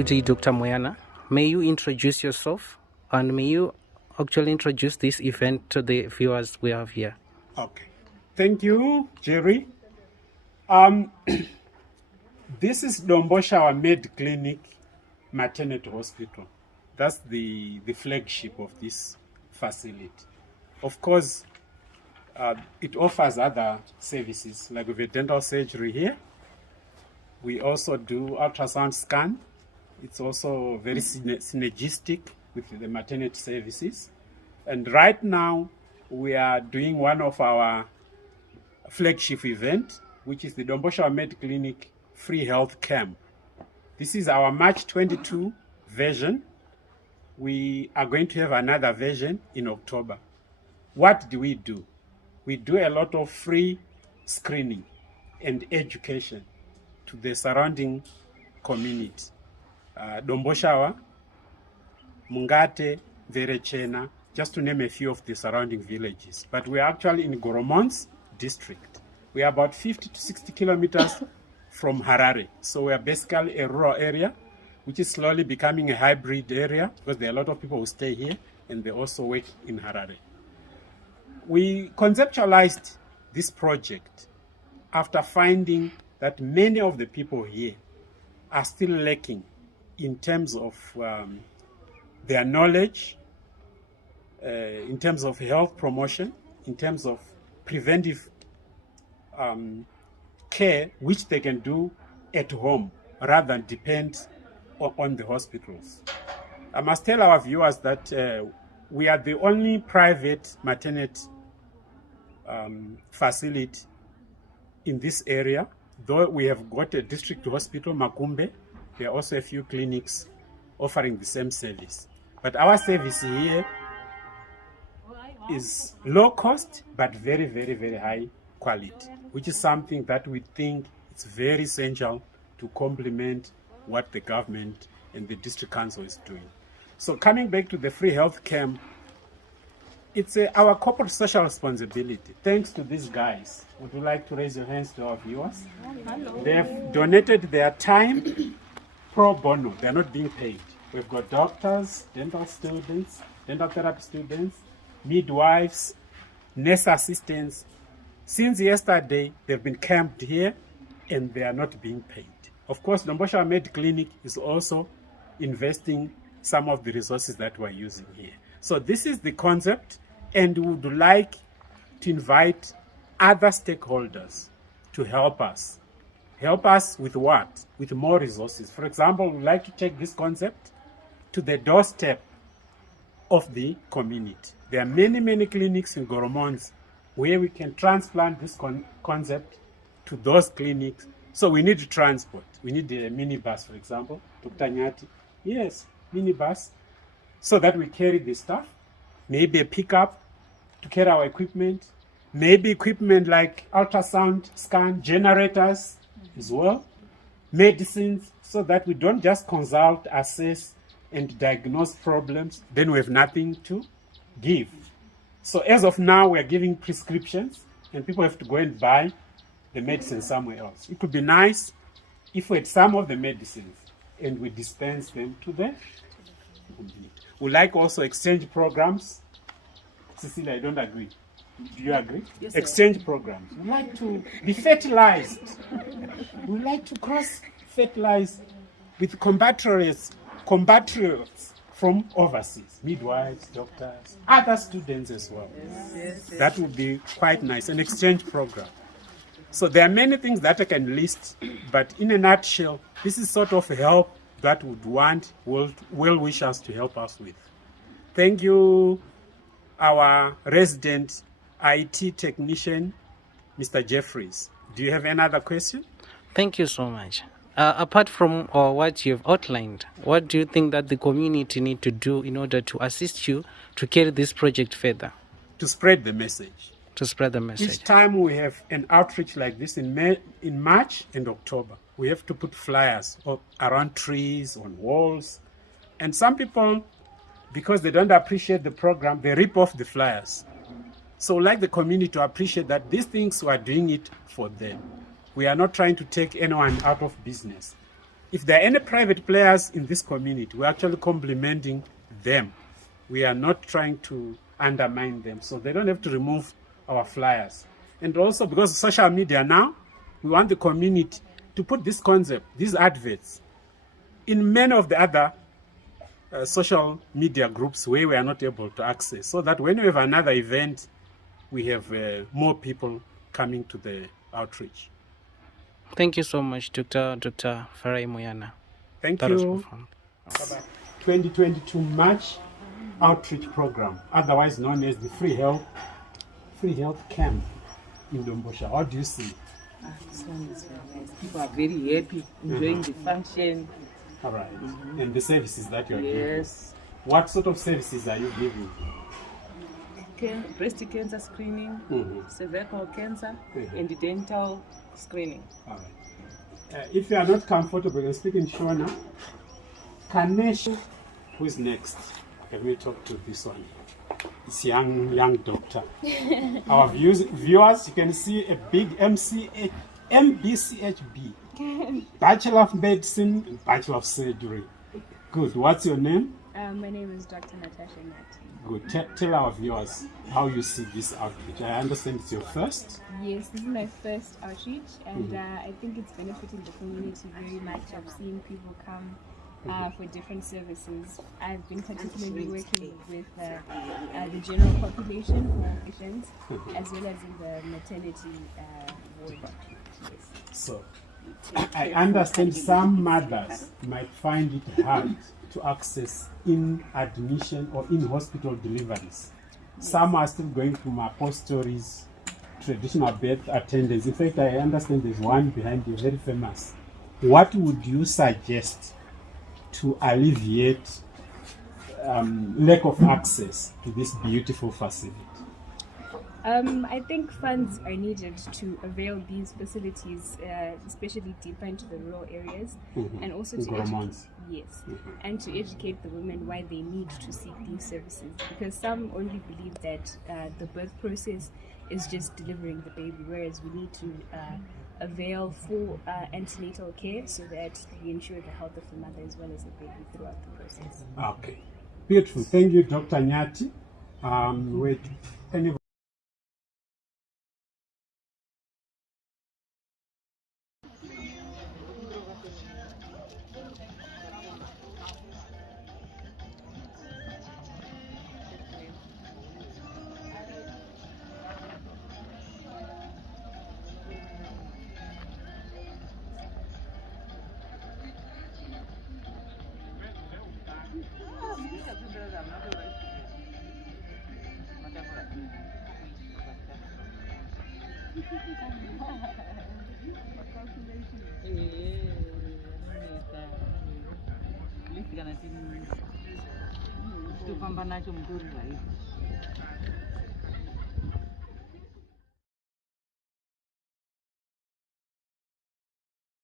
Deputy Dr. Moyana, may you introduce yourself and may you actually introduce this event to the viewers we have here. Okay. Thank you, Jerry. This is Domboshava MedClinic Maternity Hospital. That's the flagship of this facility. Of course, it offers other services, like we have dental surgery here. We also do ultrasound scan. It's also very synergistic with the maternity services. And right now, we are doing one of our flagship event, which is the Domboshava MedClinic Free Health Camp. This is our March 22 version. We are going to have another version in October. What do? We do a lot of free screening and education to the surrounding community. Domboshava, Mungate, Verechena, just to name a few of the surrounding villages. But we are actually in Goromons district. We are about 50 to 60 kilometers from Harare. So we are basically a rural area, which is slowly becoming a hybrid area because there are a lot of people who stay here and they also work in Harare. We conceptualized this project after finding that many of the people here are still lacking in terms of their knowledge, in terms of health promotion, in terms of preventive care, which they can do at home rather than depend on the hospitals. I must tell our viewers that we are the only private maternity facility in this area, though we have got a district hospital, Makumbe. There are also a few clinics offering the same service. But our service here is low cost, but very, very, very high quality, which is something that we think it's very essential to complement what the government and the district council is doing. So coming back to the free health camp, it's our corporate social responsibility. Thanks to these guys. Would you like to raise your hands to our viewers? Hello. They have donated their time pro bono. They are not being paid. We've got doctors, dental students, dental therapy students, midwives, nurse assistants. Since yesterday, they've been camped here and they are not being paid. Of course, Domboshava MedClinic is also investing some of the resources that we're using here. So this is the concept, and we would like to invite other stakeholders to help us. Help us with what? With more resources. For example, we'd like to take this concept to the doorstep of the community. There are many, many clinics in Goromons where we can transplant this concept to those clinics. So we need transport. We need a minibus, for example. Dr. Nyati. Yes, minibus. So that we carry the stuff. Maybe a pickup to carry our equipment. Maybe equipment like ultrasound scan generators as well. Medicines, so that we don't just consult, assess, and diagnose problems. Then we have nothing to give. So as of now, we are giving prescriptions, and people have to go and buy the medicine somewhere else. It would be nice if we had some of the medicines and we dispense them to the community. We like also exchange programs. Cecilia, I don't agree. Do you agree? Yes, exchange programs. We like to be fertilized. We like to cross-fertilize with compatriots from overseas, midwives, doctors, other students as well. Yes. That would be quite nice, an exchange program. So there are many things that I can list, but in a nutshell, this is sort of help that would want well-wishers to help us with. Thank you, our resident IT technician, Mr. Jeffries. Do you have another question? Thank you so much. Apart from what you've outlined, what do you think that the community need to do in order to assist you to carry this project further? To spread the message. To spread the message. Each time we have an outreach like this in March and October, we have to put flyers around trees, on walls. And some people, because they don't appreciate the program, they rip off the flyers. So we'd like the community to appreciate that these things, we are doing it for them. We are not trying to take anyone out of business. if there are any private players in this community, we're actually complimenting them. We are not trying to undermine them, so they don't have to remove our flyers. And also, because of social media now, we want the community to put this concept, these adverts, in many of the other social media groups where we are not able to access, so that when we have another event, we have more people coming to the outreach. Thank you so much, Dr. Farai Moyana. Thank That was you. profound. 2022 March Outreach Program, otherwise known as the Free Health Camp in Domboshava. How do you see it? This one is very nice. People are very happy, enjoying the function. All right. And the services that you are giving. Yes. What sort of services are you giving? Breast cancer screening, cervical cancer, Mhm. and dental screening. All right. If you are not comfortable, you can speak in Shona. Kanesh, who is next? Can we talk to this one? This young doctor. Our viewers, you can see a big MBCHB, Bachelor of Medicine and Bachelor of Surgery. Good. What's your name? My name is Dr. Natasha Nati. Good. Tell our viewers how you see this outreach. I understand it's your first. Yes, this is my first outreach, and I think it's benefiting the community very much. I've seen people come for different services. I've been particularly working with the general population for patients, as well as in the maternity ward. So, I understand some mothers might find it hard to access in-admission or in-hospital deliveries. Some are still going through Mapostories, traditional birth attendants. In fact, I understand there's one behind you, very famous. What would you suggest to alleviate lack of access to this beautiful facility? I think funds are needed to avail these facilities, especially deeper into the rural areas, and also to and to educate the women why they need to seek these services. Because some only believe that the birth process is just delivering the baby, whereas we need to avail full antenatal care so that we ensure the health of the mother as well as the baby throughout the process. Okay, beautiful. Thank you, Dr. Nyati. Wait, any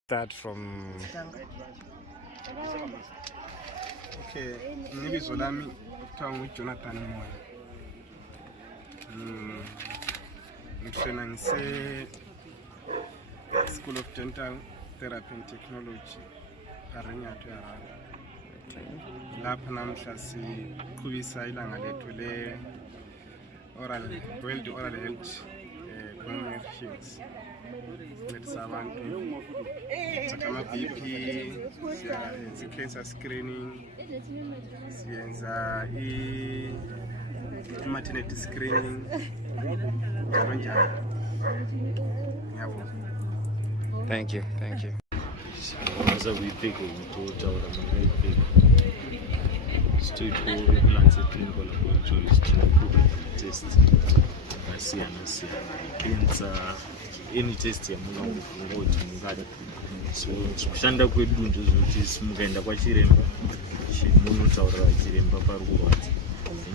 Start from Okay, ngibizo lami kuthiwa nguJonathan Moyo. Ngihlena ngise School of Dental Therapy and Technology Parenyato Harare. Lapha namhla siqhubisa ilanga lethu le oral health communications. Medisa abantu sakama BP, siyenza cancer screening, siyenza maternity screening. Thank you. As we pick we put out straight forward plans at clinical laboratories to improve the test. I see any test yamunongoti mungada so kushanda kwedu ndizvoti mukaenda kwachiremba munotaurira chiremba parikurwadza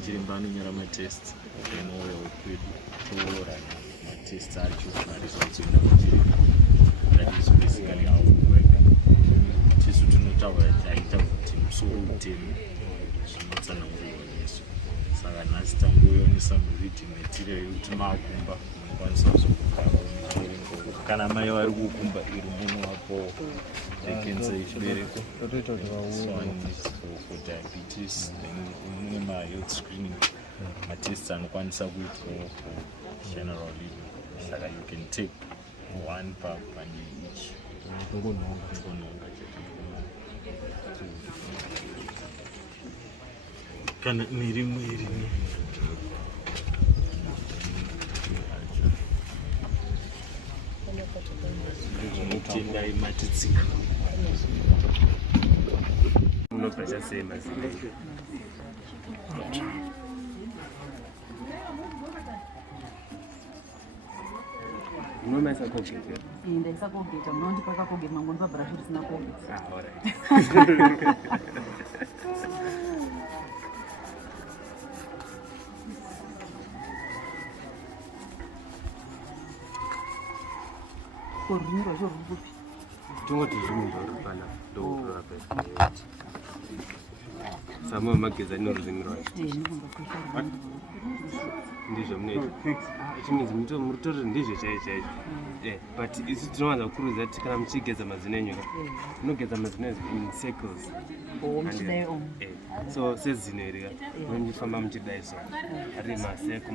chiremba anonyora matest anouya kwedu toora matest acho arizvatsoenda kwachiremba that is basically how we work. Tisu tunotaura taita kuti musoro utemu zvinotsanangurwa nesu saka nhasi tangoionesa muvidhi material yekuti maakumba munokwanisa kuzogara kana mai vari kukumba iri munhu wapo rekensa yechibereko for diabetes, then mune ma-health screening matests anokwanisa kuitwa for general living, saka you can take one per money each. Kana mirimwe irimwe tendai matitsika munobva sei mazina unomaisa kogete ndaisa kogeta munondipaka kogeta mangu ndibabharashi risina kogeta korwini rwacho ruri kupi tongoti zvimunhu ruripana ndokurapa samwe mageza norurimi rwacho ndizvo munoita chimidzi murutorero ndizvo chaicho but isi tinowanza kukurudzira kuti kana muchigeza mazino enyu munogeza mazino in circles so sezino iri munofamba muchidai so ari maseko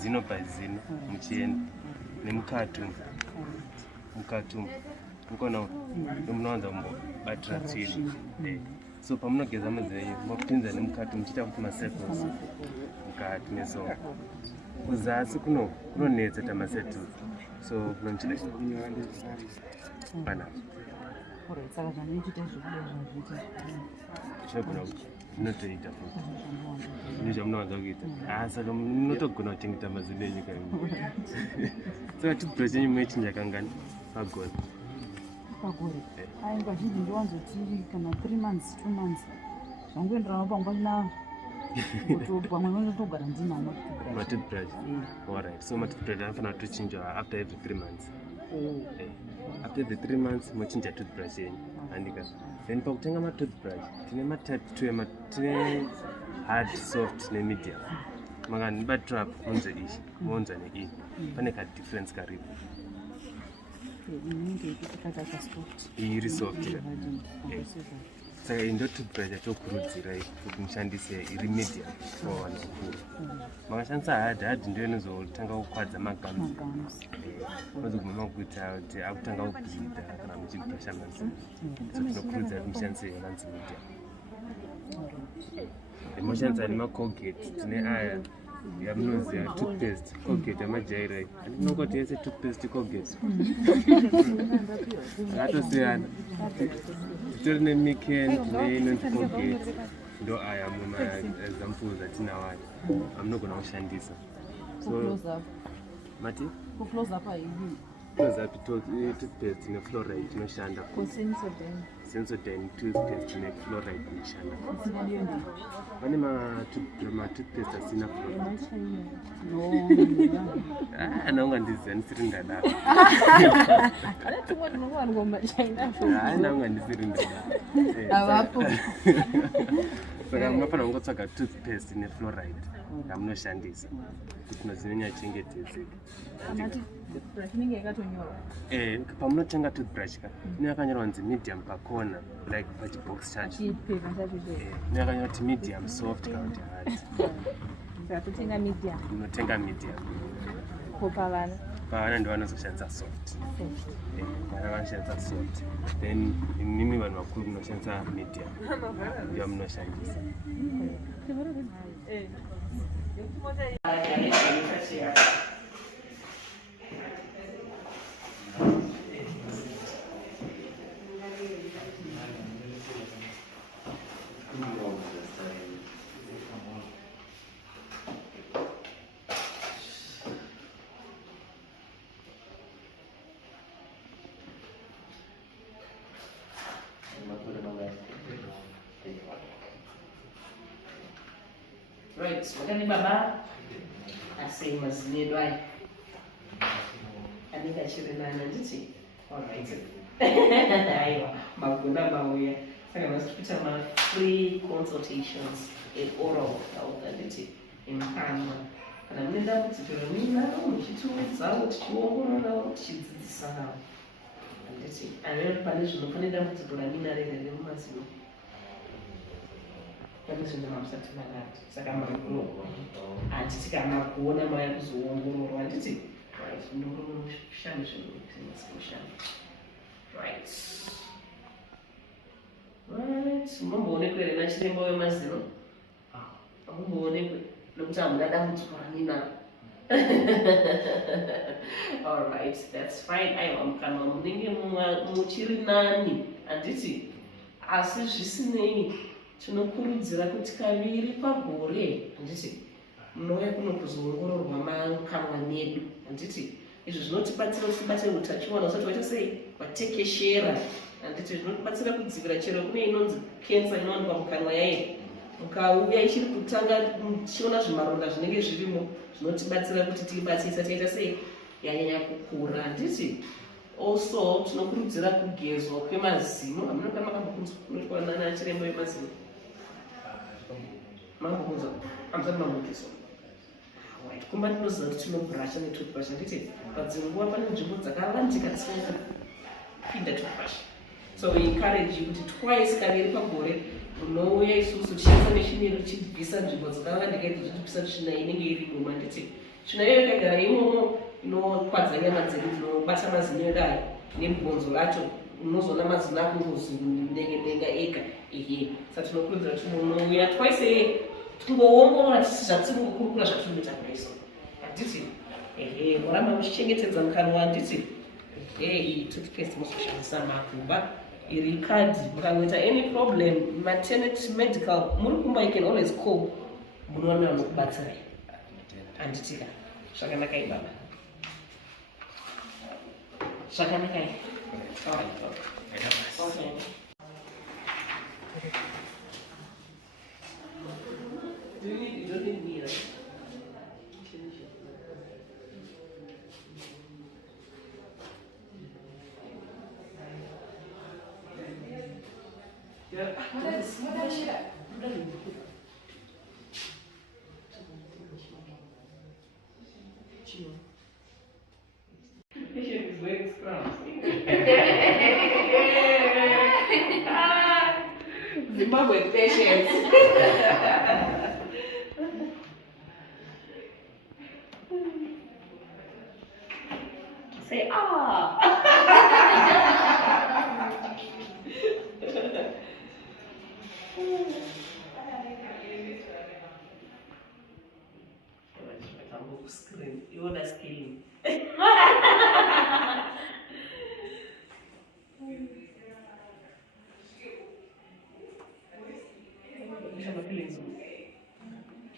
zino pazino muchienda nemukatumbu mukona nomunowanza kumbobatira tsviri so pamunogeza mazino enyu mopinza nemukati muchiita kuti macircles mukati meso kuzasi kunonetsa tamasettles so kunomuchida pana saka zvanoichita zvekuda zvazviita chinogona kuti munotoita futi ndizvamunowanza kuita saka munotogona kuchengeta mazino enyu kaimwe saka tibhuro chenyu muechinja kangani pagore kazhinji ndowanzoti kana 3 months 2 months zvangoenderana panguva china pamwe vanotogara ndinamo matoothbrush alright so matoothbrush anofanira kutochinjwa after every 3 months after every 3 months mochinja toothbrush yenyu handika then pakutenga matoothbrush tine matype tine hard soft nemedium makandibatira monzo ichi monzo nei pane kadifference karipo iri soft saka iyi ndo toothbrush yatokurudzirai kuti mushandise iri medium for vanhu vakuru makashandisa hard ndiyo inozotanga kukwadza magams nozoguma makuita kuti akutanga kubhidha kana muchibhasha mazino so tinokurudzira kuti mushandise yananzi medium moshandisa nemacolgate tine aya yamunoziva toothpaste colgate yamajairai andinongoti yese toothpaste colgate akatosiyana titori nemiken tine inonzi colgate ndo aya mumaexamples atinawayo amunogona kushandisa so mati kuclose up toothpaste nefluoride inoshanda Sensodyne toothpaste nefluoride inoshanda pane matoothpaste asina fluoride naunga ndiziva ndisiri ndadaro naunga ndisiri ndadaro saka munofanira kungotsvaga toothpaste nefluoride yamunoshandisa kuti mazino enyu achengetedzeke pamunotenga toothbrush ka ine yakanyorwa kunzi medium pakona like pachibox chacho ine yakanyorwa kuti medium soft kana kuti hard unotenga medium pavana ndo vanozoshandisa soft vana vanoshandisa soft then mimi vanhu vakuru munoshandisa medium ndiyo munoshandisa Right, wakani baba asei mazino edu aya anenge achirinana nditi alright aiwa magona mauya saka masiri kuita ma-free consultations at oral health anditi impanwa kana mune dambudziko reminaro muchitiudzawo tichiongororawo tichidzidzisanawo handiti ave pane zvino pane dambudziko raminarere remumazino pane zvinhu mamusati makati saka handiti kana kuona maya kuzoongororwa handiti shame zvinhu right munomboonekwe rena chiremba wemazino hamumboonekwe nokuti hamuna dambudziko raminaro all right, that's fine. Aiwa mukana munenge muchiri nani handiti asi zvisinei tinokurudzira kuti kaviri pagore handiti munouya kuno kuzoongororwa makanwa medu handiti izvi zvinotibatsira kuti tibate utachiona usati waita sei watekeshera handiti zvinotibatsira kudzivira chero kune inonzi kensa inowanikwa mukanwa yayo mukauya ichiri kutanga muchiona zvimaronda zvinenge zvirimo zvinotibatsira kuti tiibatsisa taita sei yanyanya kukura handiti also tinokurudzira kugezwa kwemazino hamunaka makambokunzwa nachirembo wemazino mambokunzwa hamusati mambogezwa kumba ndinoziva kuti tinobrasha netoothbrush handiti padzimwe nguva pane nzvimbo dzakavanzika tisingapinda toothbrush so we encourage you kuti twice kaviri pagore unouya isusu tishandisa meshini yedu tichibvisa nzvimbo dzakavandika idzi tichibvisa tsvina inenge irimo handiti tsvina iyoyo ikagara imomo inokwadza nyama dzedu dzinobata mazino edu ayo nebhonzo racho unozoona mazino ako ngozundenga ega ehe saka tinokurudzira kuti unouya twice tingoongorora tisi zvatinokurukura zvatinoita kuiso handiti ehe moramba muchichengetedza mukanwa handiti ehe toothpaste muzoshandisa makumba iri kadi mukangoita any problem maternity medical muri kumba you can always call munowana vanokubatsirai handitika zvakanakai baba zvakanakai you don't need me, right? Zimbabwe patience. Say ah. Screen. You want to screen.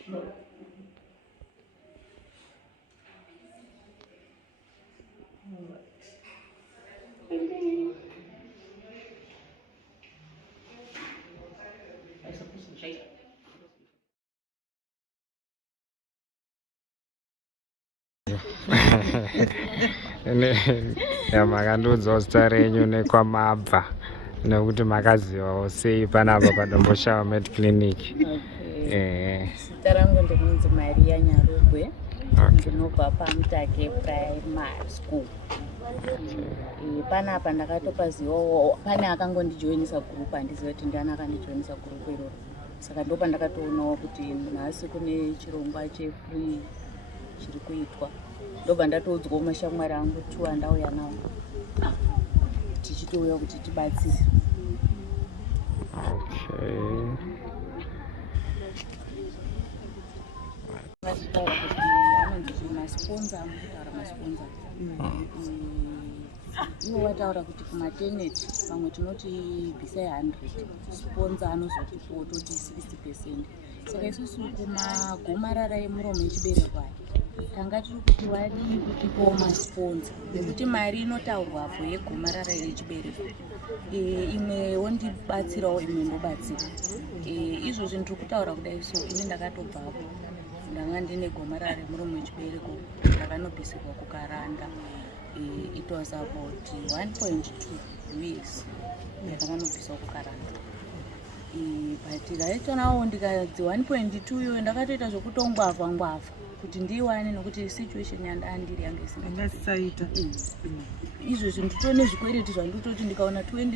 No. I suppose to shake. Makandiudzawo zita renyu nekwamabva nekuti makazivawo sei panapa padomboshava medclinic. Zita rangu ndinonzi Maria Nyarugwe, ndinobva paMutake Primary School. Panapa ndakatopazivawo pane akangondijoinisa group, handiziva kuti ndiani akandijoinisa group iroro, saka ndopa ndakatoonawo kuti nhasi kune chirongwa chefree chiri kuitwa. Ndobva ndatoudzwawo mashamwari angu tuwa ndauya nawo tichitouya kuti tibatsire. Vachitaura kuti anonzi masponsa, amutaura masponsa. Ivo vataura kuti kumaternity pamwe tinoti bhisai 100, sponsa anozotipowo toti 60%. Saka isusu kumagomarara emuromo echibereko tanga tiri kuti vadii kutipawo masponsa nekuti mari inotaurwapo yegomarara rechibereko. Imwewo ndibatsirawo imwe ndobatsira. Izvozvi ndiri kutaura kudai so ini ndakatobvapo ndanga ndine gomarara remuromo wechibereko ndakanobvisirwa kukaranda. It was about 1.2 weeks ndakanobviswa kukaranda. but raitonawo ndikadzi 1.2 yo ndakatoita zvokutongwavha kuti ndiwane nokuti situation yandandiri yange isingasaita izvozvo nditone zvikwereti zvandototi ndikaona 20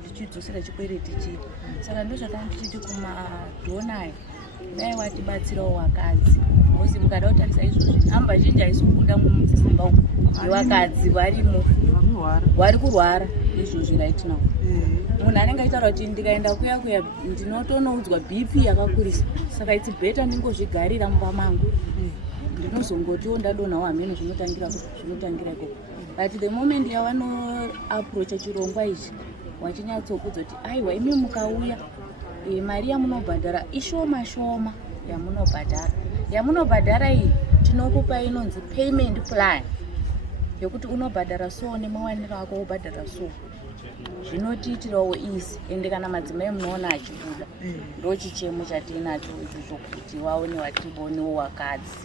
ndichidzosera chikwereti chii. Saka ndozvakandichiti kumadhonai dai watibatsirawo wakadzi mozi mukada kutarisa izvozvo namba zhinji haisikubuda mudzimba umu nevakadzi varimo vari kurwara izvozvo right now. Munhu anenge aitaura kuti ndikaenda kuya ndinotonoudzwa BP yakakurisa, saka it's better ndingozvigarira mumba mangu ndinozongotiwo ndadonhawo hameno zvinotangira ikoko. But the moment yavanoaprocha chirongwa ichi wachinyatsokudza kuti aiwa imi mukauya mari yamunobhadhara ishoma yamunobhadhara iyi tinokupa inonzi payment plan yokuti unobhadhara so nemawaniro ako wobhadhara so. Zvinotiitirawo izi ende kana madzimai munoona achibuda ndochichemo chatinacho ichocho kuti vaone watibonewo wakadzi.